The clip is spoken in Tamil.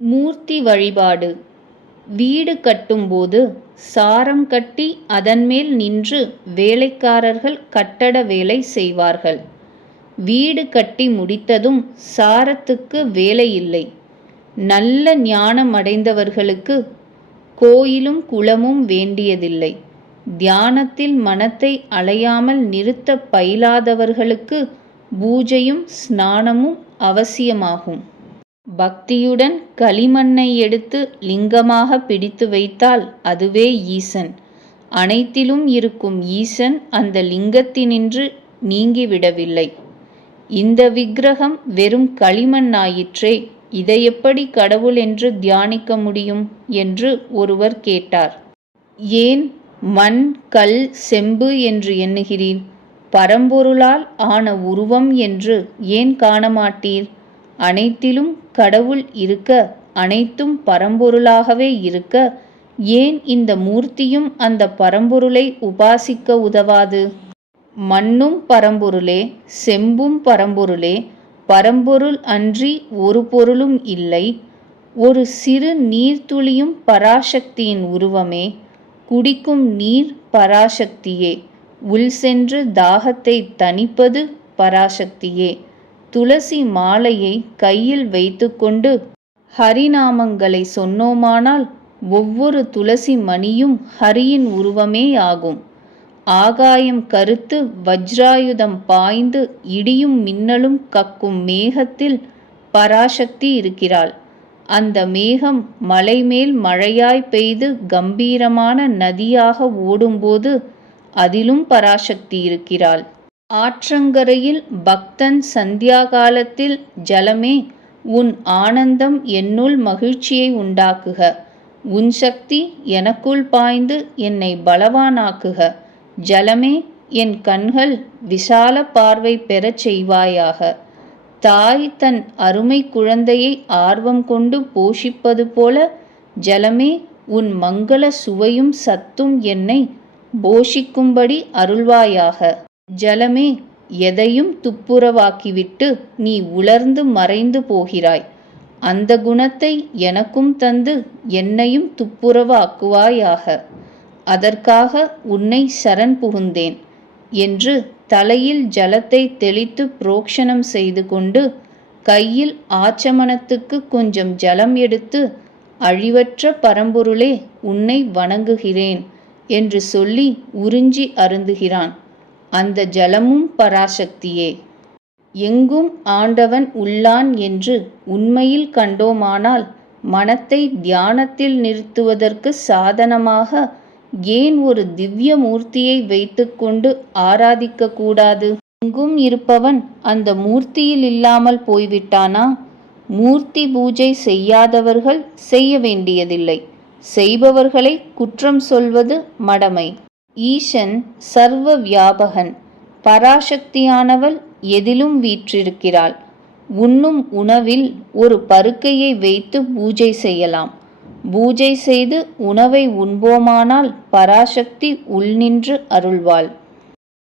மூர்த்தி வழிபாடு. வீடு கட்டும்போது சாரம் கட்டி அதன்மேல் நின்று வேலைக்காரர்கள் கட்டட வேலை செய்வார்கள். வீடு கட்டி முடித்ததும் சாரத்துக்கு வேலையில்லை. நல்ல ஞானமடைந்தவர்களுக்கு கோயிலும் குளமும் வேண்டியதில்லை. தியானத்தில் மனத்தை அலையாமல் நிறுத்த பயிலாதவர்களுக்கு பூஜையும் ஸ்நானமும் அவசியமாகும். பக்தியுடன் களிமண்ணை எடுத்து லிங்கமாக பிடித்து வைத்தால் அதுவே ஈசன். அனைத்திலும் இருக்கும் ஈசன் அந்த லிங்கத்தினின்று நீங்கிவிடவில்லை. இந்த விக்கிரகம் வெறும் களிமண்ணாயிற்றே, இதை எப்படி கடவுள் என்று தியானிக்க முடியும் என்று ஒருவர் கேட்டார். ஏன் மண், கல், செம்பு என்று எண்ணுகிறீர்? பரம்பொருளால் ஆன உருவம் என்று ஏன் காணமாட்டீர்? அனைத்திலும் கடவுள் இருக்க, அனைத்தும் பரம்பொருளாகவே இருக்க, ஏன் இந்த மூர்த்தியும் அந்த பரம்பொருளை உபாசிக்க உதவாது? மண்ணும் பரம்பொருளே, செம்பும் பரம்பொருளே. பரம்பொருள் அன்றி ஒரு பொருளும் இல்லை. ஒரு சிறு நீர்த்துளியும் பராசக்தியின் உருவமே. குடிக்கும் நீர் பராசக்தியே. உள் சென்று தாகத்தை தணிப்பது பராசக்தியே. துளசி மாலையை கையில் வைத்துக்கொண்டு ஹரிநாமங்களை சொன்னோமானால் ஒவ்வொரு துளசி மணியும் ஹரியின் உருவமே ஆகும். ஆகாயம் கருத்து வஜ்ராயுதம் பாய்ந்து இடியும் மின்னலும் கக்கும் மேகத்தில் பராசக்தி இருக்கிறாள். அந்த மேகம் மலைமேல் மழையாய் பெய்து கம்பீரமான நதியாக ஓடும்போது அதிலும் பராசக்தி இருக்கிறாள். ஆற்றங்கரையில் பக்தன் சந்தியா காலத்தில் ஜலமே, உன் ஆனந்தம் என்னுள் மகிழ்ச்சியை உண்டாக்குக. உன் சக்தி எனக்குள் பாய்ந்து என்னை பலவானாக்குக. ஜலமே, என் கண்கள் விசால பார்வை பெறச் செய்வாயாக. தாய் தன் அருமை குழந்தையை ஆர்வம் கொண்டு போஷிப்பது போல ஜலமே, உன் மங்கள சுவையும் சத்தும் என்னை போஷிக்கும்படி அருள்வாயாக. ஜலமே, எதையும் துப்புரவாக்கிவிட்டு நீ உலர்ந்து மறைந்து போகிறாய். அந்த குணத்தை எனக்கும் தந்து என்னையும் துப்புரவாக்குவாயாக. அதற்காக உன்னை சரண் புகுந்தேன் என்று தலையில் ஜலத்தை தெளித்து புரோக்ஷணம் செய்து கொண்டு கையில் ஆச்சமனத்துக்கு கொஞ்சம் ஜலம் எடுத்து, அழிவற்ற பரம்பொருளே, உன்னை வணங்குகிறேன் என்று சொல்லி உறிஞ்சி அருந்துகிறான். அந்த ஜலமும் பராசக்தியே. எங்கும் ஆண்டவன் உள்ளான் என்று உண்மையில் கண்டோமானால் மனத்தை தியானத்தில் நிறுத்துவதற்கு சாதனமாக ஏன் ஒரு திவ்ய மூர்த்தியை வைத்துக்கொண்டு ஆராதிக்க கூடாது? எங்கும் இருப்பவன் அந்த மூர்த்தியில் இல்லாமல் போய்விட்டானா? மூர்த்தி பூஜை செய்யாதவர்கள் செய்ய வேண்டியதில்லை. செய்பவர்களை குற்றம் சொல்வது மடமை. ஈசன் சர்வ வியாபகன். பராசக்தியானவள் எதிலும் வீற்றிருக்கிறாள். உண்ணும் உணவில் ஒரு பருக்கையை வைத்து பூஜை செய்யலாம். பூஜை செய்து உணவை உண்போமானால் பராசக்தி உள்நின்று அருள்வாள்.